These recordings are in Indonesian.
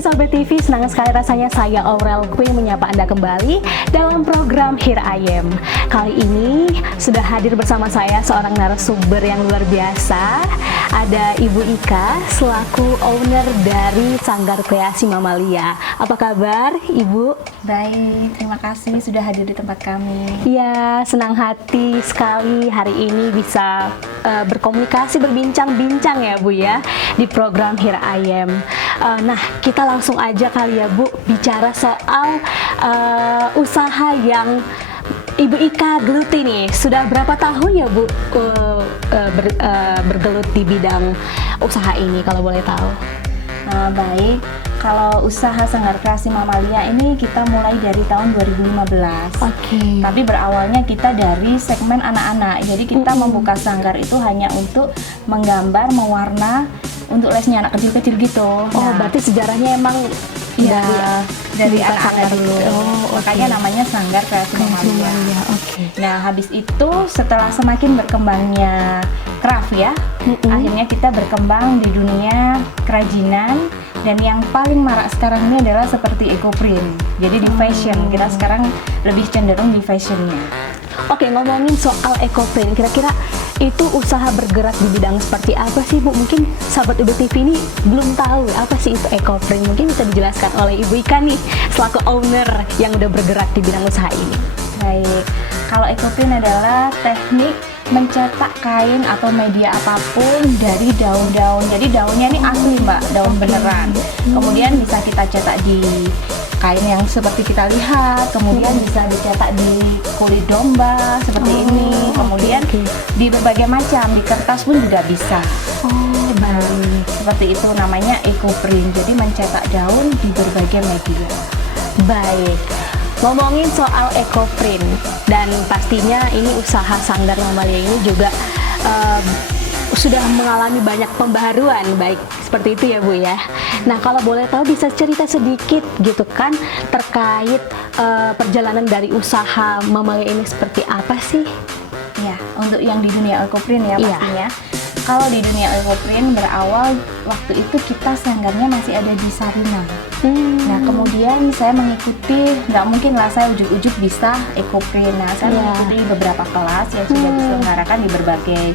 Sobat TV, senang sekali rasanya saya Aurel Queen menyapa Anda kembali dalam program Here I Am. Kali ini sudah hadir bersama saya seorang narasumber yang luar biasa. Ada Ibu Ika selaku owner dari Sanggar Kreasi Mamalia. Apa kabar Ibu? Baik, terima kasih sudah hadir di tempat kami. Ya, senang hati sekali hari ini bisa berkomunikasi, berbincang-bincang ya Bu ya di program Here I Am. Nah, kita langsung aja kali ya Bu bicara soal usaha yang Ibu Ika geluti nih. Sudah berapa tahun ya Bu bergelut di bidang usaha ini kalau boleh tahu? Baik, kalau usaha Sanggar Kreasi Mamalia ini kita mulai dari tahun 2015. Oke. Tapi berawalnya kita dari segmen anak-anak. Jadi kita membuka sanggar itu hanya untuk menggambar, mewarna, untuk lesnya anak kecil-kecil gitu. Oh, berarti sejarahnya emang dari anak-anak dulu. okay. Makanya namanya Sanggar Kreasi Mamalia. Oke. Nah, habis itu setelah semakin berkembangnya craft ya, akhirnya kita berkembang di dunia kerajinan, dan yang paling marak sekarang ini adalah seperti eco print. Jadi di fashion, kita sekarang lebih cenderung di fashionnya. Oke, ngomongin soal eco print, kira-kira itu usaha bergerak di bidang seperti apa sih Bu? Mungkin sahabat Ibu TV ini belum tahu apa sih itu eco print. Mungkin bisa dijelaskan oleh Ibu Ika nih selaku owner yang udah bergerak di bidang usaha ini. Baik, kalau eco print adalah teknik mencetak kain atau media apapun dari daun-daun. Jadi daunnya ini asli Mbak, daun beneran. Kemudian bisa kita cetak di kain yang seperti kita lihat, kemudian bisa dicetak di kulit domba seperti ini, kemudian di berbagai macam, di kertas pun juga bisa. Oh, baik. Seperti itu namanya eco print, jadi mencetak daun di berbagai media. Baik. Ngomongin soal eco print, dan pastinya ini usaha Sanggar Mamalia ini juga sudah mengalami banyak pembaharuan, baik seperti itu ya Bu ya. Nah, kalau boleh tahu bisa cerita sedikit gitu kan terkait perjalanan dari usaha Mamalia ini seperti apa sih? Ya, untuk yang di dunia eco print ya pastinya. Kalau di dunia eco print berawal waktu itu kita sanggarnya masih ada di Sarinah. Nah, kemudian saya mengikuti, nggak mungkin lah saya ujuk-ujuk bisa eco print. Nah, saya mengikuti beberapa kelas yang sudah diselenggarakan di berbagai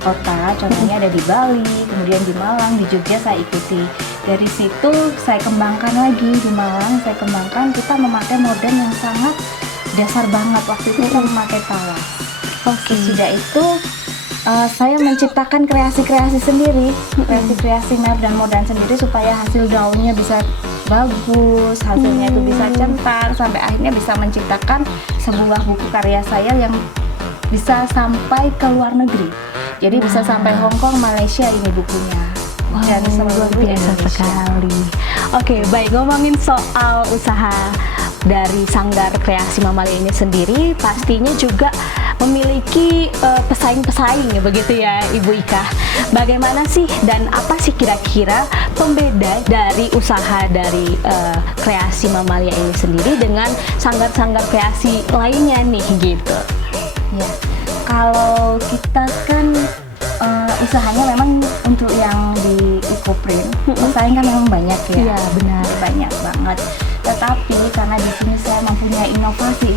kota, contohnya ada di Bali, kemudian di Malang, di Jogja saya ikuti. Dari situ saya kembangkan lagi di Malang, saya kembangkan kita memakai modern yang sangat dasar banget. Waktu itu kita memakai talas. Sudah itu saya menciptakan kreasi-kreasi sendiri, kreasi-kreasi merek dan modern sendiri supaya hasil daunnya bisa bagus, hasilnya itu bisa centang, sampai akhirnya bisa menciptakan sebuah buku karya saya yang bisa sampai ke luar negeri. Jadi bisa sampai Hong Kong, Malaysia ini bukunya. Dan luar biasa sekali. Oke, baik, ngomongin soal usaha dari Sanggar Kreasi Mamalia ini sendiri, pastinya juga memiliki pesaing-pesaing ya, begitu ya Ibu Ika. Bagaimana sih dan apa sih kira-kira pembeda dari usaha dari Kreasi Mamalia ini sendiri dengan sanggar-sanggar kreasi lainnya nih gitu? Ya, kalau kita kan usahanya memang untuk yang di eco print, pesaing kan memang banyak ya. Iya, benar. Banyak banget. Tetapi karena di sini saya mempunyai inovasi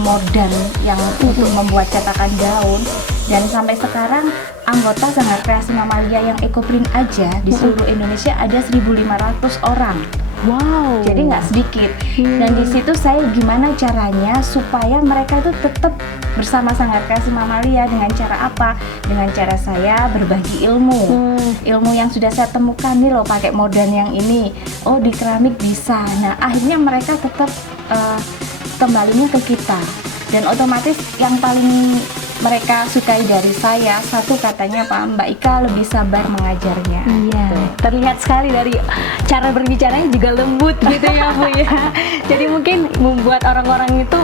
modern yang untuk membuat cetakan daun, dan sampai sekarang anggota Sanggar Kreasi Mamalia yang eco print aja di seluruh Indonesia ada 1.500 orang. Wow. Jadi nggak sedikit. Dan di situ saya gimana caranya supaya mereka itu tetap bersama Sanggar Kreasi Mamalia. Dengan cara apa? Dengan cara saya berbagi ilmu. Ilmu yang sudah saya temukan nih loh, pakai modern yang ini. Oh, di keramik bisa. Nah, akhirnya mereka tetap kembalinya ke kita. Dan otomatis yang paling mereka sukai dari saya, satu katanya Pak, Mbak Ika lebih sabar mengajarnya. Iya, terlihat sekali dari cara berbicaranya juga lembut gitu ya Bu ya. Jadi mungkin membuat orang-orang itu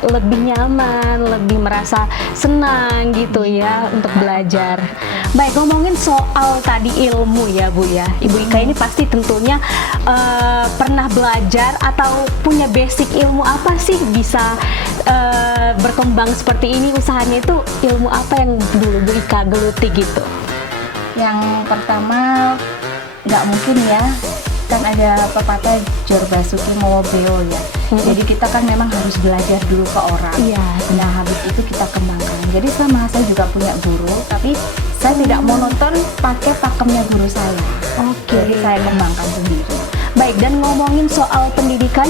lebih nyaman, lebih merasa senang gitu ya untuk belajar. Baik, ngomongin soal tadi ilmu ya Bu ya, Ibu Ika ini pasti tentunya pernah belajar atau punya basic ilmu apa sih bisa berkembang seperti ini usahanya, itu ilmu apa yang dulu Bu Ika geluti gitu? Yang pertama, nggak mungkin ya kita kan ada pepatah Jor Basuki Mowo Beo ya. Jadi kita kan memang harus belajar dulu ke orang. Iya. Nah, habis itu kita kembangkan. Jadi sama saya juga punya guru, tapi saya tidak monoton pakai pakemnya guru saya. Oke. Jadi saya kembangkan sendiri. Baik, dan ngomongin soal pendidikan,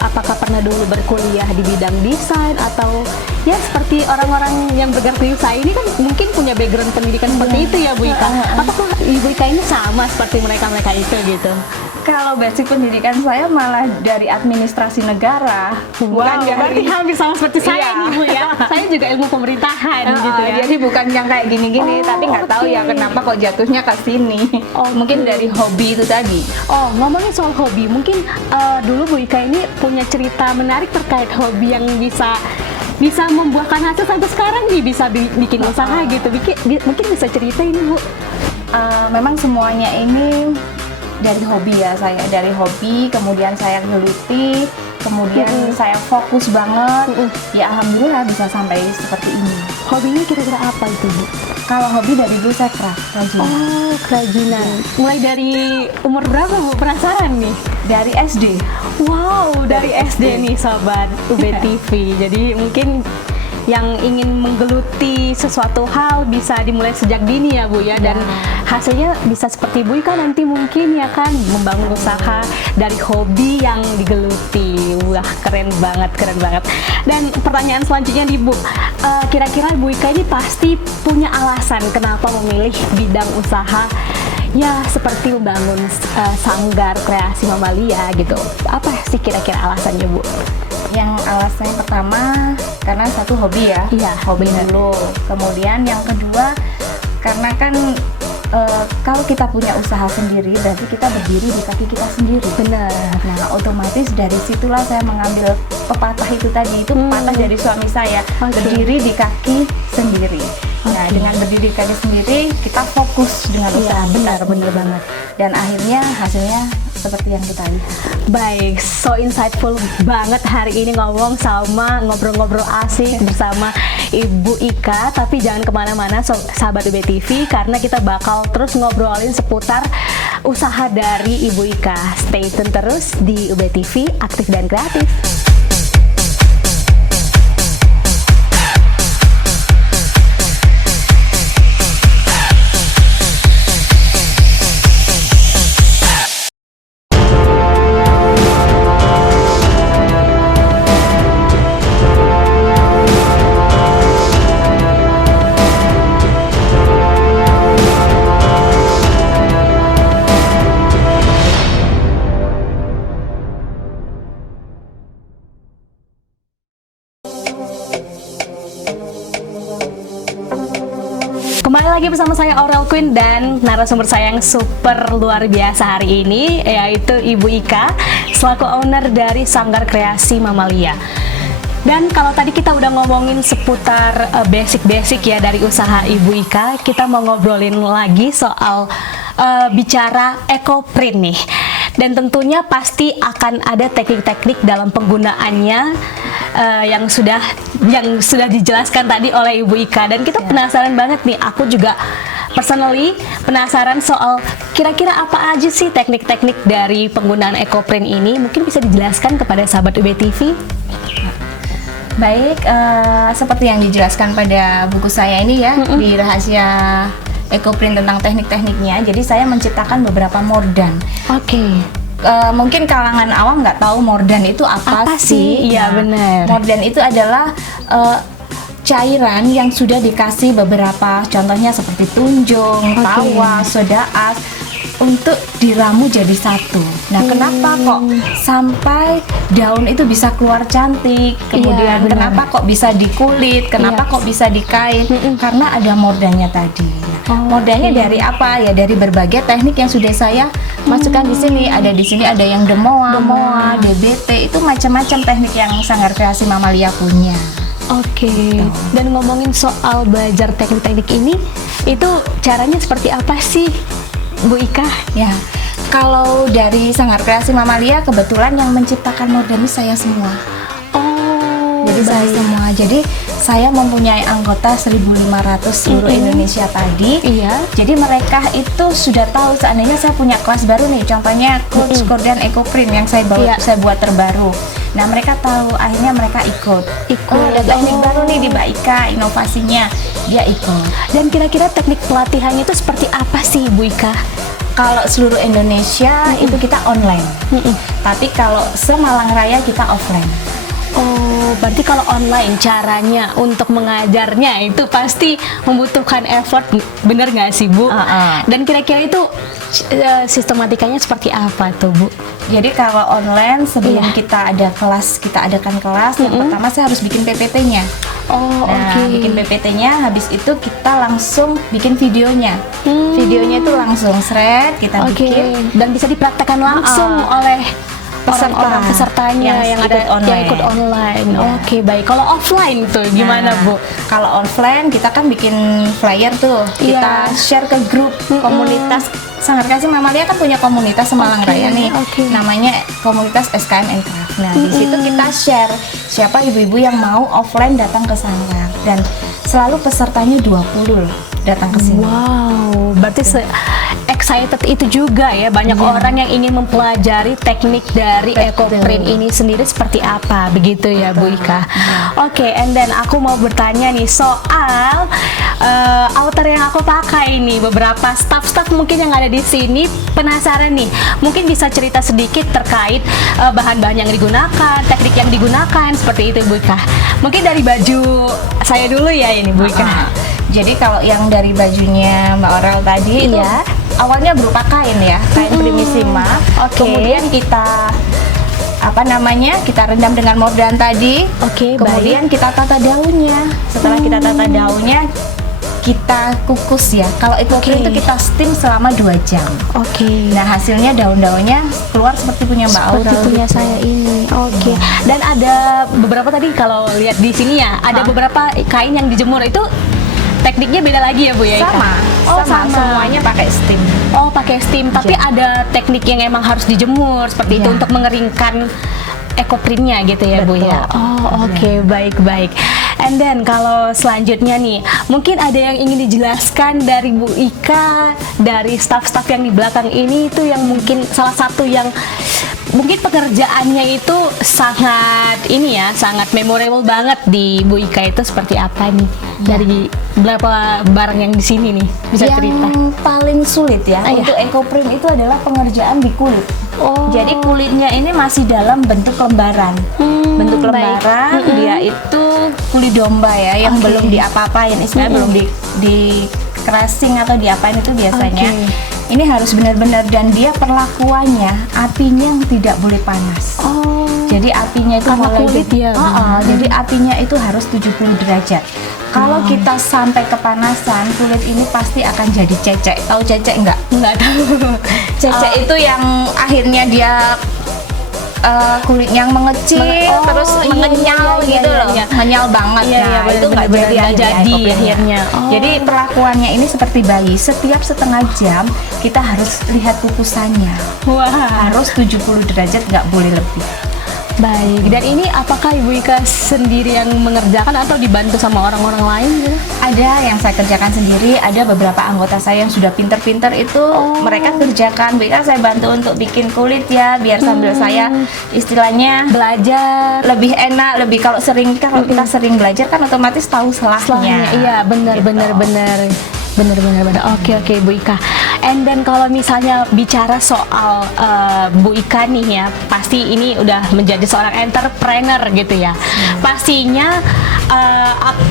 apakah pernah dulu berkuliah di bidang desain atau ya seperti orang-orang yang bergerak di usaha ini kan mungkin punya background pendidikan seperti itu ya Bu Ika? Apakah Ibu Ika ini sama seperti mereka-mereka itu gitu? Kalau basic pendidikan saya malah dari administrasi negara. Wow, berarti hampir sama seperti saya Iya. nih Bu ya. Saya juga ilmu pemerintahan gitu ya. Jadi bukan yang kayak gini-gini, tapi nggak tahu ya oke. kenapa kok jatuhnya ke sini. Mungkin dari hobi itu tadi. Oh, ngomongin soal hobi, mungkin dulu Bu Ika ini punya cerita menarik terkait hobi yang bisa membuahkan hasil sampai sekarang nih, bisa bikin usaha gitu. Mungkin bisa cerita ini Bu. Memang semuanya ini dari hobi ya, saya dari hobi, kemudian saya geluti, kemudian saya fokus banget. Ya alhamdulillah bisa sampai seperti ini. Hobinya kira-kira apa itu Bu? Kalau hobi dari dulu saya kerajinan. Oh, kerajinan. Mulai dari umur berapa Bu? Penasaran nih. Dari SD. Wow, dari SD nih Sobat UB TV. Jadi mungkin yang ingin menggeluti sesuatu hal bisa dimulai sejak dini ya Bu ya, dan hasilnya bisa seperti Bu Ika nanti mungkin ya kan, membangun usaha dari hobi yang digeluti. Wah, keren banget. Dan pertanyaan selanjutnya nih Bu, kira-kira Bu Ika ini pasti punya alasan kenapa memilih bidang usaha ya seperti membangun sanggar kreasi Mamalia gitu. Apa sih kira-kira alasannya Bu? Yang alasan yang pertama karena satu hobi ya, hobi dulu. Kemudian yang kedua karena kan kalau kita punya usaha sendiri berarti kita berdiri di kaki kita sendiri. Benar. Nah otomatis dari situlah saya mengambil pepatah itu tadi, itu pepatah dari suami saya, berdiri di kaki sendiri. Nah dengan berdiri di kaki sendiri kita fokus dengan usaha kita. Benar banget. Dan akhirnya hasilnya seperti yang kita lihat. Baik, so insightful banget hari ini ngobrol-ngobrol asik bersama Ibu Ika. Tapi jangan kemana-mana sahabat UB TV, karena kita bakal terus ngobrolin seputar usaha dari Ibu Ika. Stay tune terus di UB TV, aktif dan kreatif. Kembali lagi bersama saya Aurel Queen dan narasumber saya yang super luar biasa hari ini, yaitu Ibu Ika selaku owner dari Sanggar Kreasi Mamalia. Dan kalau tadi kita udah ngomongin seputar basic-basic ya dari usaha Ibu Ika, kita mau ngobrolin lagi soal bicara eco-print nih. Dan tentunya pasti akan ada teknik-teknik dalam penggunaannya yang sudah dijelaskan tadi oleh Ibu Ika, dan kita penasaran banget nih. Aku juga personally penasaran soal kira-kira apa aja sih teknik-teknik dari penggunaan eco-print ini. Mungkin bisa dijelaskan kepada sahabat UB TV. Baik, seperti yang dijelaskan pada buku saya ini ya, di Rahasia Eco-print tentang teknik-tekniknya. Jadi saya menciptakan beberapa mordan. Oke. Mungkin kalangan awam nggak tahu mordan itu apa sih? Iya, benar. Mordan itu adalah cairan yang sudah dikasih beberapa, contohnya seperti tunjung, tawa, soda as, untuk diramu jadi satu. Nah, kenapa kok sampai daun itu bisa keluar cantik? Kemudian kenapa kok bisa di kulit? Kenapa kok bisa di kain? Karena ada mordannya tadi. Mordannya dari apa? Ya dari berbagai teknik yang sudah saya masukkan di sini. Ada di sini ada yang demoa, DBT, itu macam-macam teknik yang Sanggar Kreasi Mamalia punya. Oke. Dan ngomongin soal belajar teknik-teknik ini, itu caranya seperti apa sih, Bu Ika? Ya, kalau dari Sanggar Kreasi Mamalia kebetulan yang menciptakan mordan ini saya semua. Oh, Jadi saya semua. Jadi saya mempunyai anggota 1.500 seluruh Indonesia tadi. Iya. Jadi mereka itu sudah tahu seandainya saya punya kelas baru nih, contohnya Coach Korean Ecoprint yang saya buat terbaru. Nah mereka tahu, akhirnya mereka ikut. Oh, ada teknik baru nih di Mbak Ika, inovasinya, dia ikut. Dan kira-kira teknik pelatihannya itu seperti apa sih Bu Ika? Kalau seluruh Indonesia itu kita online, tapi kalau se-Malang Raya kita offline. Oh, berarti kalau online caranya untuk mengajarnya itu pasti membutuhkan effort, bener nggak sih Bu? Dan kira-kira itu sistematikanya seperti apa tuh Bu? Jadi kalau online sebelum kita adakan kelas, yang pertama saya harus bikin PPT-nya. Oh, bikin PPT-nya, habis itu kita langsung bikin videonya. Videonya itu langsung kita bikin dan bisa dipraktekkan langsung oleh orang pesertanya yang ikut online. Oke, baik. Kalau offline tuh gimana Bu? Kalau offline kita kan bikin flyer tuh, kita share ke grup komunitas. Sanggar Kasih Mamalia kan punya komunitas Malang Raya nih, namanya komunitas SKM and Craft. Nah di situ kita share siapa ibu-ibu yang mau offline datang ke Sanggar, dan selalu pesertanya 20 loh datang ke sini. Wow, berarti excited itu juga ya, banyak orang yang ingin mempelajari teknik dari Ecoprint ini sendiri seperti apa, begitu ya Bu Ika. Oke, and then aku mau bertanya nih soal outer yang aku pakai nih. Beberapa staff mungkin yang ada di sini penasaran nih, mungkin bisa cerita sedikit terkait bahan-bahan yang digunakan, teknik yang digunakan, seperti itu Bu Ika. Mungkin dari baju saya dulu ya ini Bu Ika. Jadi kalau yang dari bajunya Mbak Aurel tadi itu awalnya berupa kain ya, kain primissima. Kemudian kita kita rendam dengan mordan tadi. Kemudian kita tata daunnya. Setelah kita tata daunnya, kita kukus ya. Kalau Ecoprint itu kita steam selama 2 jam. Nah hasilnya daun-daunnya keluar seperti punya Mbak Aurel. Seperti punya saya ini. Dan ada beberapa tadi kalau lihat di sini ya, ada beberapa kain yang dijemur itu tekniknya beda lagi ya Bu ya? Sama. Semuanya pakai steam. Pakai steam. Tapi ada teknik yang emang harus dijemur seperti itu untuk mengeringkan Ecoprintnya gitu ya Bu ya? Baik. And then kalau selanjutnya nih, mungkin ada yang ingin dijelaskan dari Bu Ika, dari staff-staff yang di belakang ini itu yang mungkin salah satu yang mungkin pekerjaannya itu sangat sangat memorable banget di Bu Ika itu seperti apa nih? Dari berapa barang yang di sini nih bisa cerita? Yang paling sulit ya untuk Ecoprint itu adalah pengerjaan di kulit. Jadi kulitnya ini masih dalam bentuk lembaran. Dia itu kulit domba ya, yang belum diapa-apain, istilahnya belum di crashing atau diapain itu biasanya. Ini harus benar-benar, dan dia perlakuannya apinya tidak boleh panas. Jadi apinya itu jadi apinya itu harus 70 derajat. Kalau kita sampai kepanasan, kulit ini pasti akan jadi cecek. Tahu cecek nggak? Nggak tahu. Cecek itu yang akhirnya dia kulit yang mengecil, terus mengenyal gitu loh, mengenyal banget. Itu nggak jadi akhirnya. Jadi perlakuannya ini seperti bayi. Setiap setengah jam kita harus lihat kukusannya. Harus 70 derajat, nggak boleh lebih. Baik, dan ini apakah Ibu Ika sendiri yang mengerjakan atau dibantu sama orang-orang lain gitu? Ada yang saya kerjakan sendiri, ada beberapa anggota saya yang sudah pinter-pinter itu mereka kerjakan. Bu Ika saya bantu untuk bikin kulit ya, biar sambil saya istilahnya belajar lebih enak, lebih kalau kita sering belajar kan otomatis tahu selahnya. Iya, benar. Oke, Bu Ika. And then kalau misalnya bicara soal Bu Ika nih ya, pasti ini udah menjadi seorang entrepreneur gitu ya. Pastinya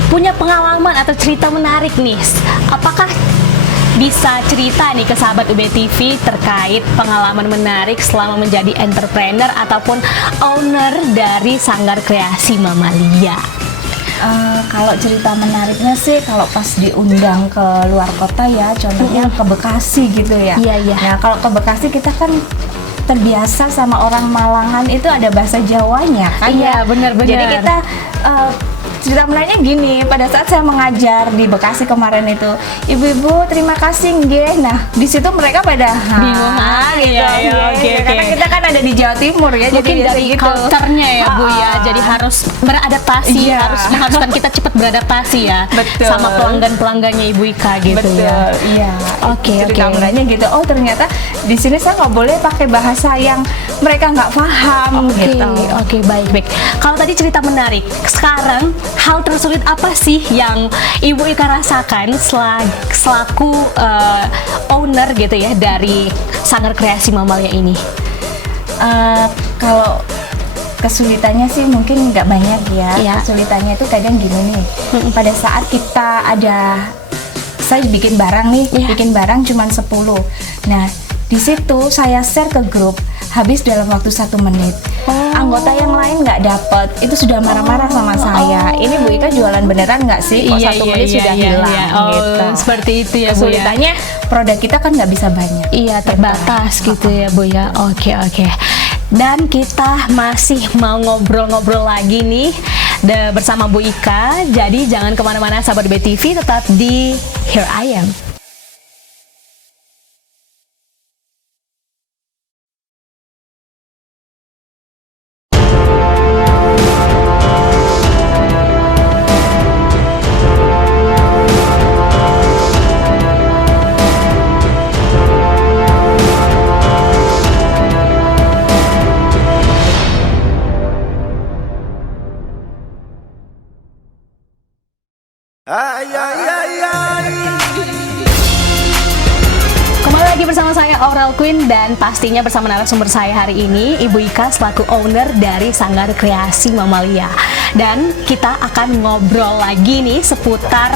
punya pengalaman atau cerita menarik nih. Apakah bisa cerita nih ke sahabat UB TV terkait pengalaman menarik selama menjadi entrepreneur ataupun owner dari Sanggar Kreasi Mamalia? Kalau cerita menariknya sih kalau pas diundang ke luar kota ya, contohnya ke Bekasi gitu ya. Nah kalau ke Bekasi kita kan terbiasa sama orang Malangan itu ada bahasa Jawanya kan. Benar. Jadi kita cerita menariknya gini, pada saat saya mengajar di Bekasi kemarin itu, ibu-ibu terima kasih nggih. Nah, di situ mereka pada Bingung, gitu. iya, Nggih. oke. Karena kita kan ada di Jawa Timur ya, Mungkin jadi dari gitu. culture-nya ya Bu ya, jadi harus beradaptasi, Iya. harus mengharuskan kita cepat beradaptasi ya, Betul. sama pelanggan-pelanggannya Ibu Ika gitu Betul, ya. iya. Oke, Cerita oke. menariknya gitu. Oh, ternyata di sini saya nggak boleh pakai bahasa yang mereka nggak paham Oke, gitu. oke, baik. Kalau tadi cerita menarik, sekarang hal tersulit apa sih yang Ibu Ika rasakan selaku owner gitu ya dari Sanggar Kreasi Mamalia ini? Kalau kesulitannya sih mungkin nggak banyak ya. Iya. Kesulitannya itu kadang gini nih. Pada saat kita saya bikin barang nih, Iya. bikin barang cuma 10. Nah, di situ saya share ke grup, habis dalam waktu 1 menit. Anggota yang lain nggak dapet, itu sudah marah-marah sama saya. Ini Bu Ika jualan beneran nggak sih? Kok 1 menit sudah hilang Oh, gitu. seperti itu ya Bu ya. Kesulitannya produk kita kan nggak bisa banyak. Iya, terbatas gitu ya Bu ya. Oke. Dan kita masih mau ngobrol-ngobrol lagi nih bersama Bu Ika. Jadi jangan kemana-mana sahabat BTV, tetap di Here I Am. Ay, ay, ay, ay. Kembali lagi bersama saya Aurel Queen dan pastinya bersama narasumber saya hari ini Ibu Ika selaku owner dari Sanggar Kreasi Mamalia. Dan kita akan ngobrol lagi nih seputar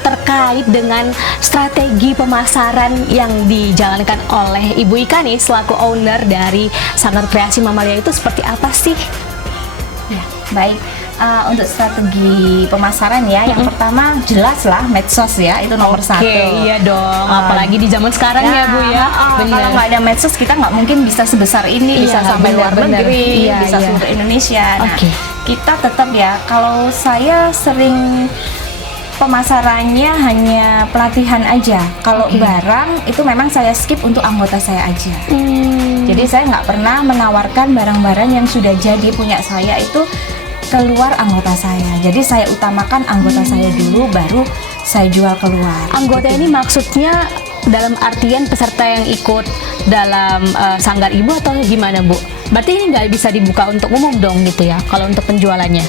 terkait dengan strategi pemasaran yang dijalankan oleh Ibu Ika nih selaku owner dari Sanggar Kreasi Mamalia itu seperti apa sih? Ya, baik. Untuk strategi pemasaran ya, yang pertama jelas lah medsos ya, itu nomor satu. Iya dong, apalagi di zaman sekarang ya Bu ya. Kalau nggak ada medsos kita nggak mungkin bisa sebesar ini, Iya, bisa sampai luar benar. negeri, Iya, bisa iya. seluruh Indonesia. Nah, Oke. kita tetap ya, kalau saya sering pemasarannya hanya pelatihan aja. Kalau Oke. barang itu memang saya skip untuk anggota saya aja. Hmm. Jadi saya nggak pernah menawarkan barang-barang yang sudah jadi punya saya itu keluar anggota saya. Jadi saya utamakan anggota saya dulu, baru saya jual keluar. Anggota ini maksudnya dalam artian peserta yang ikut dalam sanggar ibu atau gimana Bu? Berarti ini nggak bisa dibuka untuk umum dong gitu ya kalau untuk penjualannya?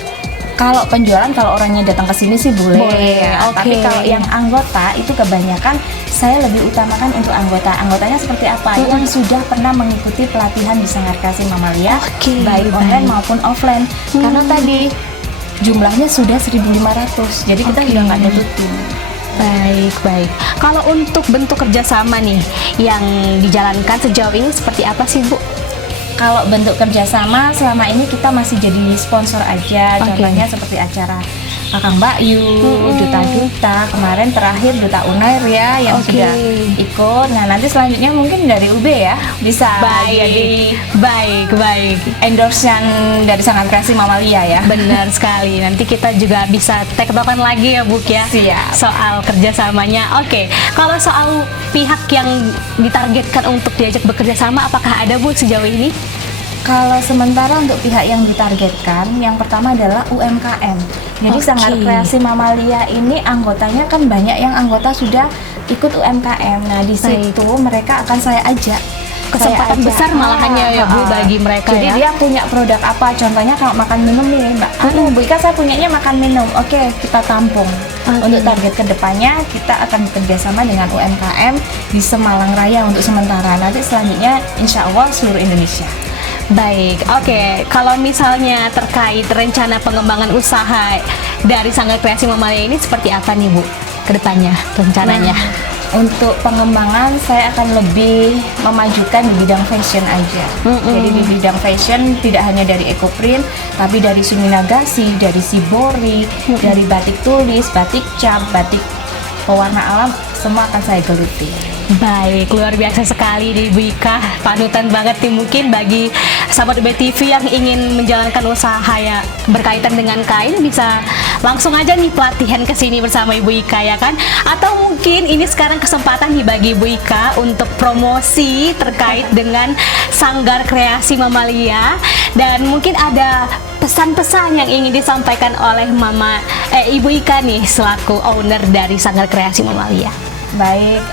Kalau penjualan, kalau orangnya datang ke sini sih boleh. Boleh, Ya. oke. Tapi kalau yang anggota itu kebanyakan saya lebih utamakan untuk anggota. Anggotanya seperti apa? Yang sudah pernah mengikuti pelatihan di Sanggar Kreasi Mamalia, Oke, baik baik. online maupun offline. Karena tadi jumlahnya sudah 1.500, jadi kita Oke. sudah nggak nututin. Baik. Kalau untuk bentuk kerjasama nih yang dijalankan sejauh ini seperti apa sih Bu? Kalau bentuk kerjasama selama ini kita masih jadi sponsor aja. Oke. Contohnya seperti acara Kakang Mbakyu, Duta-Duta, kemarin terakhir Duta Unair ya yang Oke. sudah ikut. Nah, nanti selanjutnya mungkin dari UB ya bisa jadi Baik. endorsean dari Sanggar Kreasi Mamalia ya. Benar sekali. Nanti kita juga bisa tektokan lagi ya Bu ya. Siap. Soal kerjasamanya. Oke. Kalau soal pihak yang ditargetkan untuk diajak bekerja sama, apakah ada Bu sejauh ini? Kalau sementara untuk pihak yang ditargetkan, yang pertama adalah UMKM. Jadi Oke. Sanggar Kreasi Mamalia ini anggotanya kan banyak yang anggota sudah ikut UMKM. Nah, di Baik. situ mereka akan saya ajak. Kesempatan Saya ajak. besar malahannya ya Bu bagi mereka Jadi ya. dia punya produk apa? Contohnya kalau makan minum nih, Mbak. Bu Ika saya punyanya makan minum. Oke, kita tampung. Oke. Untuk target kedepannya kita akan bekerjasama dengan UMKM di Semalang Raya untuk sementara. Nanti selanjutnya insya Allah seluruh Indonesia. Baik, oke. Kalau misalnya terkait rencana pengembangan usaha dari Sanggar Kreasi Mamalia ini seperti apa nih Bu ke depannya rencananya? Nah, untuk pengembangan saya akan lebih memajukan di bidang fashion aja. Jadi di bidang fashion tidak hanya dari Ecoprint, tapi dari Suminagasi, dari Shibori, dari batik tulis, batik cap, batik pewarna alam, semua akan saya geluti. Baik, luar biasa sekali nih Bu Ika. Panutan banget nih mungkin bagi sahabat UB TV yang ingin menjalankan usaha ya berkaitan dengan kain, bisa langsung aja nih pelatihan ke sini bersama Ibu Ika ya kan. Atau mungkin ini sekarang kesempatan nih bagi Ibu Ika untuk promosi terkait dengan Sanggar Kreasi Mamalia, dan mungkin ada pesan-pesan yang ingin disampaikan oleh Ibu Ika nih selaku owner dari Sanggar Kreasi Mamalia. Baik,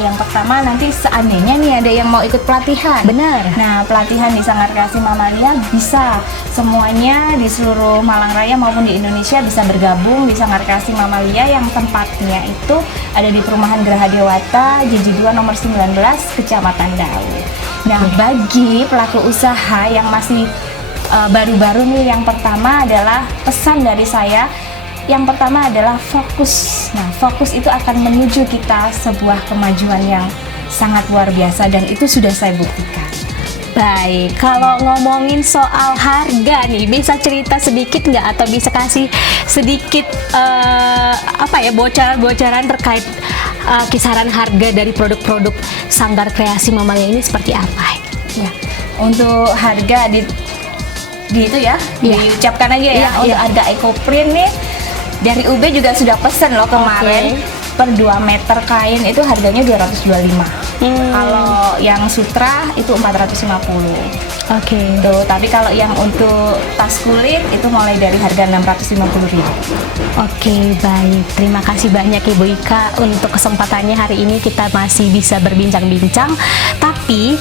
yang pertama nanti seandainya nih ada yang mau ikut pelatihan. Benar. Nah, pelatihan di Sanggar Kreasi Mamalia bisa semuanya di seluruh Malang Raya maupun di Indonesia bisa bergabung di Sanggar Kreasi Mamalia yang tempatnya itu ada di Perumahan Geraha Dewata, JJ 2 nomor 19, Kecamatan Dau. Nah, bagi pelaku usaha yang masih baru-baru nih, yang pertama adalah pesan dari saya. Yang pertama adalah fokus. Nah, fokus itu akan menuju kita sebuah kemajuan yang sangat luar biasa, dan itu sudah saya buktikan. Baik, kalau ngomongin soal harga nih, bisa cerita sedikit nggak atau bisa kasih sedikit bocoran-bocoran terkait kisaran harga dari produk-produk Sanggar Kreasi Mamalia ini seperti apa? Ya, untuk harga diucapkan aja ya. Untuk harga EcoPrint nih, dari UB juga sudah pesen loh kemarin. Per 2 meter kain itu harganya 225. Kalau yang sutra itu 450. Tuh, tapi kalau yang untuk tas kulit itu mulai dari harga 650.000. Baik. Terima kasih banyak Ibu Ika untuk kesempatannya hari ini, kita masih bisa berbincang-bincang. Tapi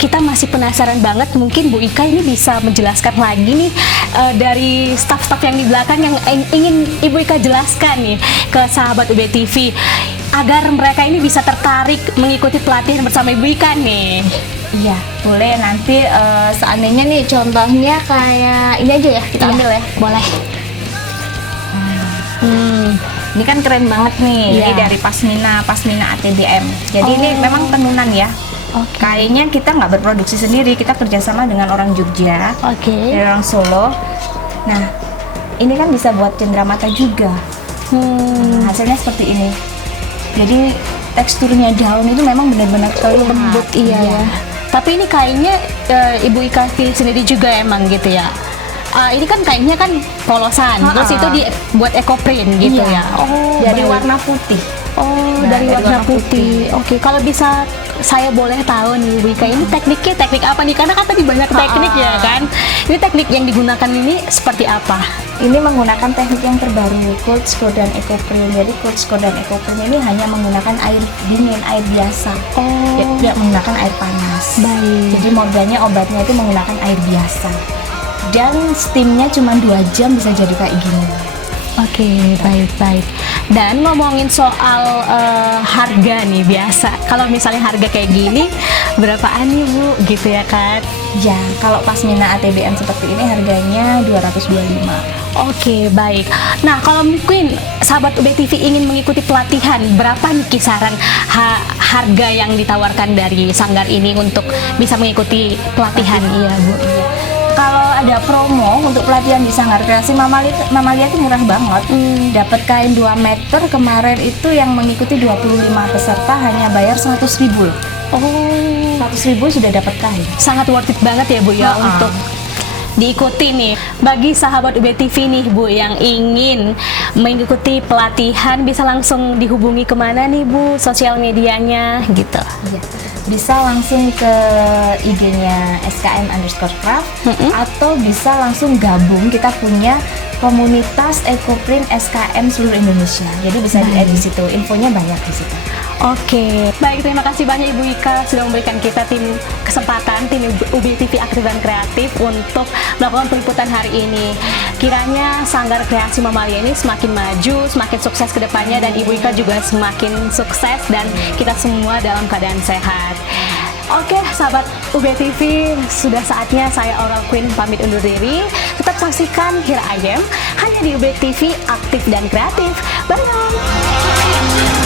kita masih penasaran banget, mungkin Bu Ika ini bisa menjelaskan lagi nih dari staf-staf yang di belakang yang ingin Ibu Ika jelaskan nih ke sahabat UB TV agar mereka ini bisa tertarik mengikuti pelatihan bersama Ibu Ika nih. Iya, boleh. Nanti seandainya nih contohnya kayak ini aja ya, kita ambil ya. Boleh. Ini kan keren banget nih. Ini dari Pasmina ATBM. Jadi ini memang tenunan ya. Kayaknya kita nggak berproduksi sendiri, kita kerjasama dengan orang Jogja, dari orang Solo. Nah, ini kan bisa buat cenderamata juga. Hasilnya seperti ini. Jadi teksturnya daun itu memang benar-benar lembut, iya. Tapi ini kainnya Ibu Ika pilih sendiri juga emang gitu ya? Ini kan kainnya kan polosan, terus itu dibuat EcoPrint gitu ya? Dari warna putih. Dari warna putih. Kalau bisa saya boleh tahu nih Bu Ika, ini teknik apa nih? Karena kan tadi banyak teknik ya kan? Ini teknik yang digunakan ini seperti apa? Ini menggunakan teknik yang terbaru, Cold Score dan EcoPrint. Jadi Cold Score dan EcoPrint ini hanya menggunakan air dingin, air biasa, tidak menggunakan air panas. Baik. Jadi modalnya obatnya itu menggunakan air biasa, dan steamnya cuma 2 jam bisa jadi kayak gini. Baik. Dan ngomongin soal harga nih, biasa kalau misalnya harga kayak gini berapaan nih Bu gitu ya kan? Ya, kalau Pasmina ATBM seperti ini harganya 225. Baik. Nah, kalau mungkin sahabat UB TV ingin mengikuti pelatihan, berapa nih kisaran harga yang ditawarkan dari Sanggar ini untuk bisa mengikuti pelatihan? Iya Bu. Kalau ada promo untuk pelatihan di Sanggar Kreasi Mamalia itu murah banget. Dapat kain 2 meter kemarin itu yang mengikuti 25 peserta hanya bayar 100.000 loh. 100.000 sudah dapat kain. Sangat worth it banget ya Bu ya untuk diikuti nih. Bagi sahabat UB TV nih Bu yang ingin mengikuti pelatihan, bisa langsung dihubungi kemana nih Bu, sosial medianya gitu? Bisa langsung ke IG-nya skm_craft atau bisa langsung gabung. Kita punya komunitas EcoPrint SKM seluruh Indonesia. Jadi bisa di-add di situ. Infonya banyak di situ. Baik, terima kasih banyak Ibu Ika sudah memberikan kita tim UB TV Aktif dan Kreatif untuk melakukan peliputan hari ini. Kiranya Sanggar Kreasi Mamalia ini semakin maju, semakin sukses ke depannya, dan Ibu Ika juga semakin sukses dan kita semua dalam keadaan sehat. Sahabat UB TV, sudah saatnya saya Oral Queen pamit undur diri. Tetap saksikan Here I Am hanya di UB TV Aktif dan Kreatif. Bye.